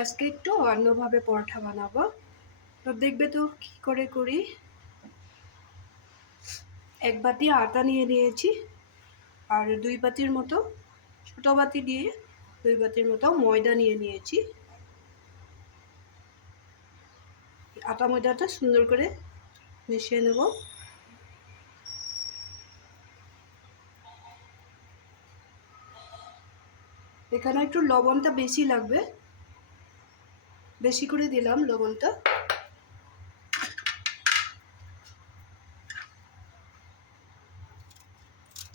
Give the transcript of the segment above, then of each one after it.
আজকে একটু অন্যভাবে পরোটা বানাবো। তো দেখবে তো কি করে করি। এক বাটি আটা নিয়ে নিয়েছি আর দুই বাটির মতো ছোটো বাটি দিয়ে দুই বাটির মতো ময়দা নিয়ে নিয়েছি। আটা ময়দাটা সুন্দর করে মিশিয়ে নেব। এখানে একটু লবণটা বেশি লাগবে, বেশি করে দিলাম লবণটা।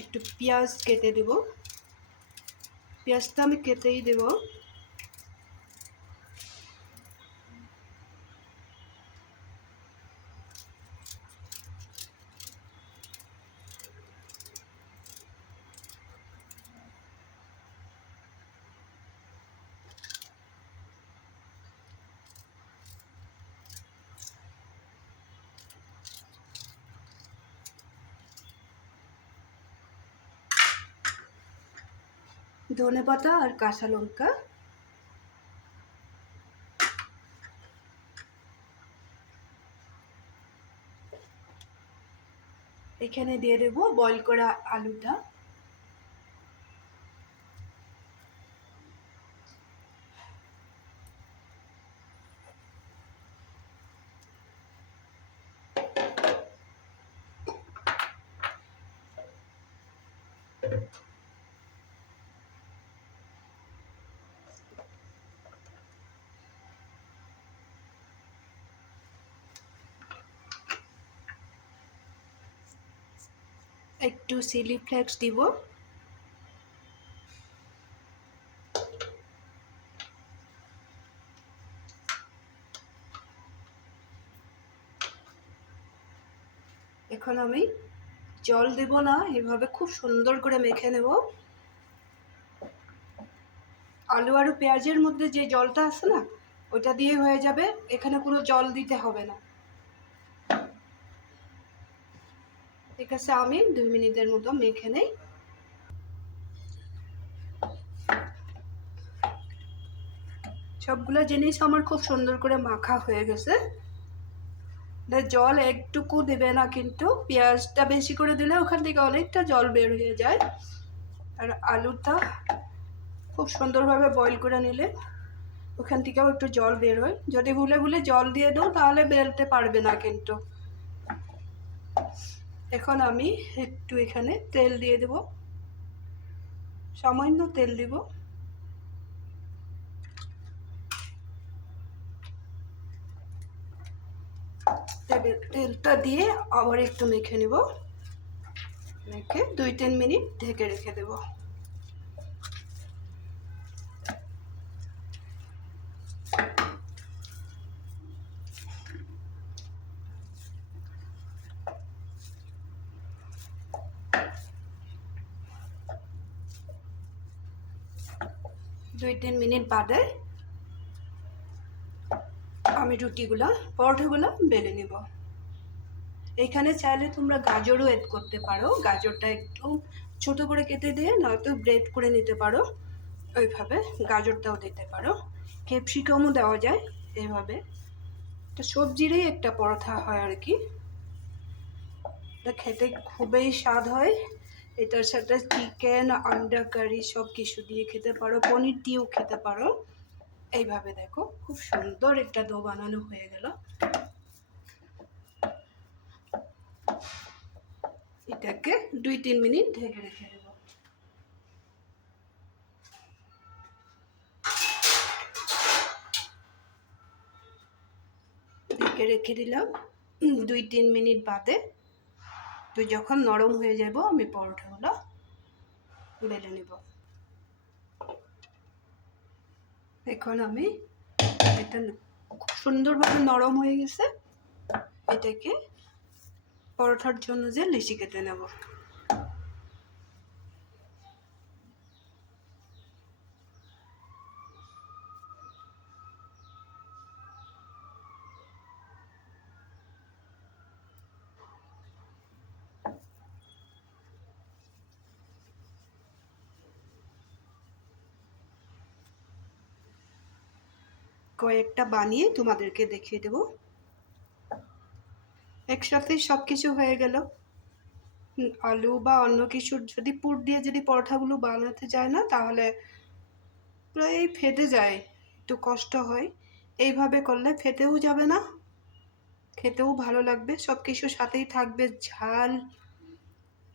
একটু পেঁয়াজ কেটে দেব, পেঁয়াজটা আমি কেটেই দেব। ধনেপাতা আর কাঁচা লঙ্কা, এখানে দিয়ে দেবো বয়েল করা আলুটা। একটু চিলি ফ্লেক্স দিব। এখন আমি জল দেব না, এভাবে খুব সুন্দর করে মেখে নেব। আলু আর পেঁয়াজের মধ্যে যে জলটা আছে না, ওটা দিয়ে হয়ে যাবে, এখানে কোনো জল দিতে হবে না। ঠিক আছে, আমি 2 মিনিটের মতো মেখে নেই। সবগুলো জিনিস আমার খুব সুন্দর করে মাখা হয়ে গেছে। জল একটুকু দেবে না, কিন্তু পেঁয়াজটা বেশি করে দিলে ওখান থেকে অনেকটা জল বের হয়ে যায়। আর আলুটা খুব সুন্দরভাবে বয়েল করে নিলে ওখান থেকেও একটু জল বের হয়। যদি ভুলে ভুলে জল দিয়ে দাও তাহলে বেরোতে পারবে না কিন্তু। এখন আমি একটু এখানে তেল দিয়ে দেব, সামান্য তেল দিব। তেলটা দিয়ে আবার একটু মেখে নেব, মেখে 2-3 মিনিট ঢেকে রেখে দেব। দুই 3 মিনিট বাদে আমি পরোটাগুলো বেলে নেব। এখানে চাইলে তোমরা গাজরও অ্যাড করতে পারো, গাজরটা একটু ছোট করে কেটে দিয়ে নয়তো ব্রেড করে নিতে পারো, ওইভাবে গাজরটাও দিতে পারো, ক্যাপসিকামও দেওয়া যায়। এইভাবে এটা সবজিরই একটা পরোটা হয় আর কি। এটা খেতে খুবই স্বাদ হয়। এটার সাথে চিকেন, আন্ডা কারি সব কিছু দিয়ে খেতে পারো, পনির দিয়েও খেতে পারো। এইভাবে দেখো খুব সুন্দর একটা ডো বানানো হয়ে গেল। এটাকে 2-3 মিনিট ঢেকে রেখে দেবো। ঢেকে রেখে দিলাম। 2-3 মিনিট বাদে তো যখন নরম হয়ে যাব আমি পরোটাগুলো বেলে নেব। এখন আমি এটা খুব সুন্দরভাবে নরম হয়ে গেছে, এটাকে পরোটার জন্য যে লিচি কেটে নেব। কয়েকটা বানিয়ে তোমাদেরকে দেখিয়ে দেব। একসাথেই সব কিছু হয়ে গেল। আলু বা অন্য কিছুর যদি পুর দিয়ে যদি পরোটাগুলো বানাতে যায় না, তাহলে প্রায় ফেটে যায়, একটু কষ্ট হয়। এইভাবে করলে ফেটেও যাবে না, খেতেও ভালো লাগবে, সব কিছুর সাথেই থাকবে ঝাল,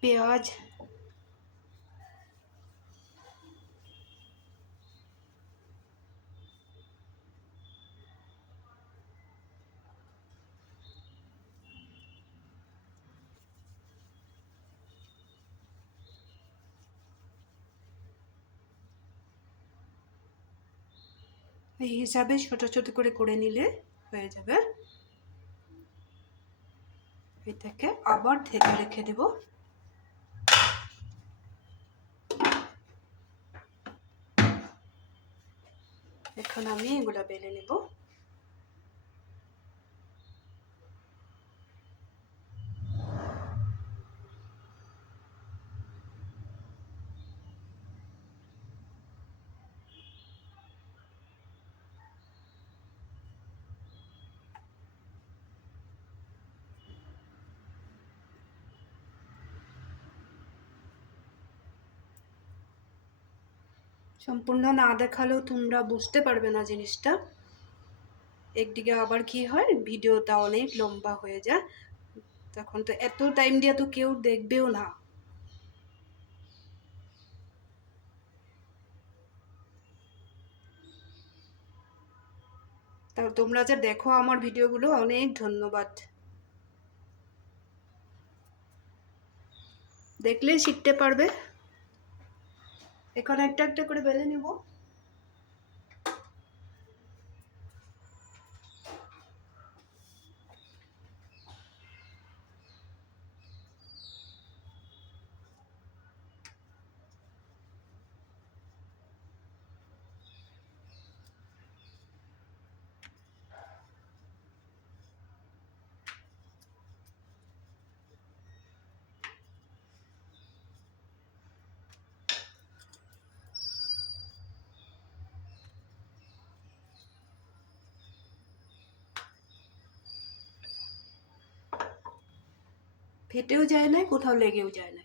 পেঁয়াজ। এই হিসাবে ছোট ছোট করে নিলে হয়ে যাবে। এটাকে আবার ঢেকে রেখে দেব। এখন আমি এগুলা বেলে নেব। সম্পূর্ণ না দেখালেও তোমরা বুঝতে পারবে না জিনিসটা। একদিকে আবার কি হয়, ভিডিওটা অনেক লম্বা হয়ে যায়, তখন তো এত টাইম দিয়ে তো কেউ দেখবেও না। তা তোমরা যে দেখো আমার ভিডিওগুলো, অনেক ধন্যবাদ। দেখলেই শিখতে পারবে। এখন একটা একটা করে বেলে নেব। ফেটেও যায় না, কোথাও লেগেও যায় না।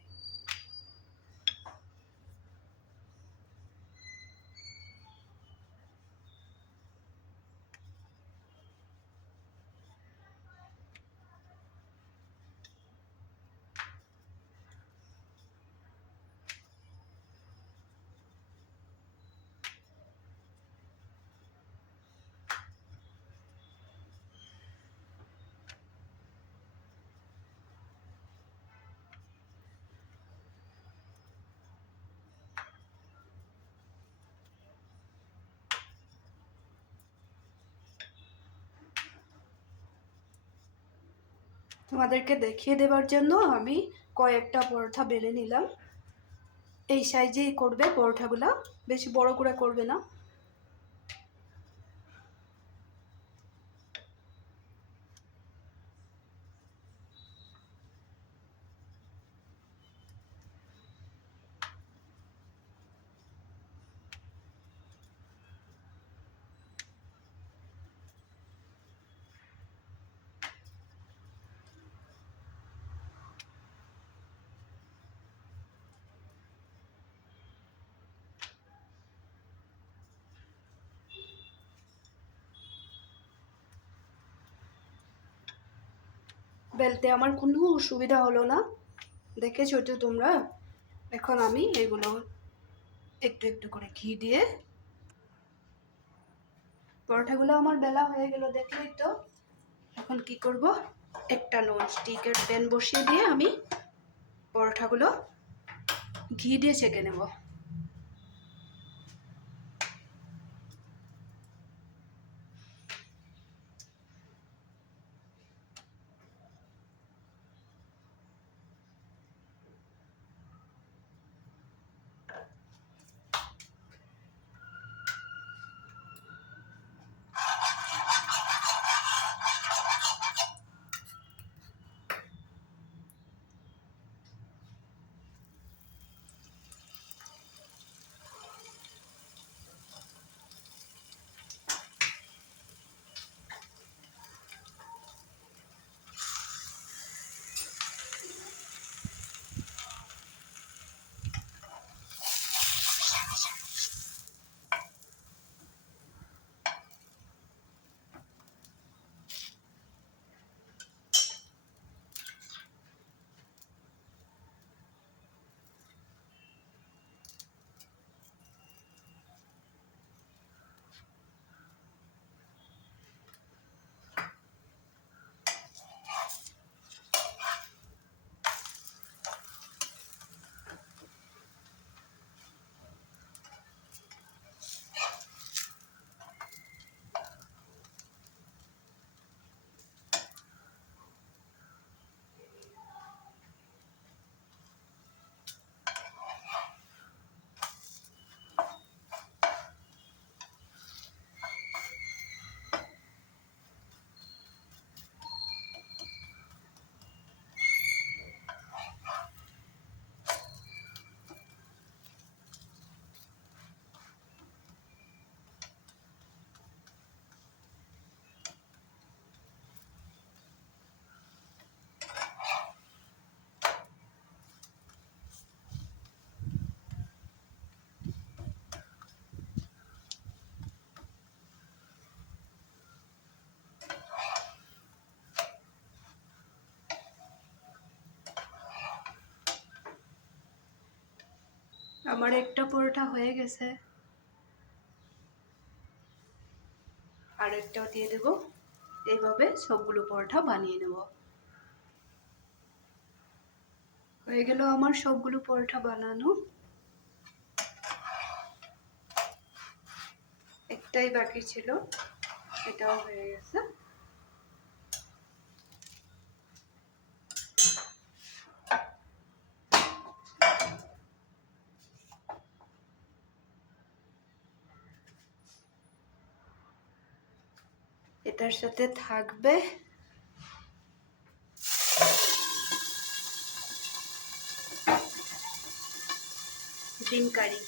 তোমাদেরকে দেখিয়ে দেবার জন্য আমি কয়েকটা পরোটা বেলে নিলাম। এই সাইজেই করবে পরোটাগুলো, বেশি বড় করে করবে না। বেলতে আমার কোনো অসুবিধা হলো না, দেখেছো তো তোমরা। এখন আমি এগুলো একটু একটু করে ঘি দিয়ে, পরোটাগুলো আমার বেলা হয়ে গেল, দেখলেই তো। এখন কি করব, একটা নন স্টিকের প্যান বসিয়ে দিয়ে আমি পরোটাগুলো ঘি দিয়ে ছেঁকে নেব। আমার একটা পরোটা হয়ে গেছে, আর একটাও দিয়ে দেব। এইভাবে সবগুলো পরোটা বানিয়ে নেব। হয়ে গেল আমার সবগুলো পরোটা বানানো। একটাই বাকি ছিল, এটাও হয়ে গেছে। এটার সাথে থাকবে ডিম কারি।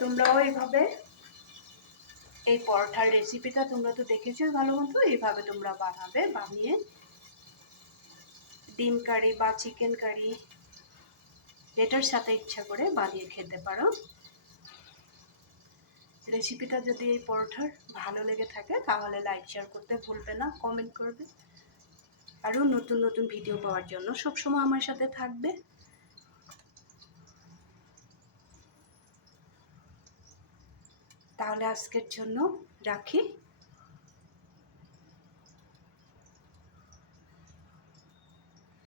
তোমরাও এইভাবে, এই পরোটার রেসিপিটা তোমরা তো দেখেছো ভালো মতো, এইভাবে তোমরা বানাবে, বানিয়ে ডিম কারি বা চিকেন কারি এটার সাথে ইচ্ছা করে বানিয়ে খেতে পারো। রেসিপিটা যদি এই পরোটার ভালো লেগে থাকে তাহলে লাইক শেয়ার করতে ভুলবে না, কমেন্ট করবে। আরও নতুন নতুন ভিডিও পাওয়ার জন্য সবসময় আমার সাথে থাকবে। তাহলে আজকের জন্য রাখি।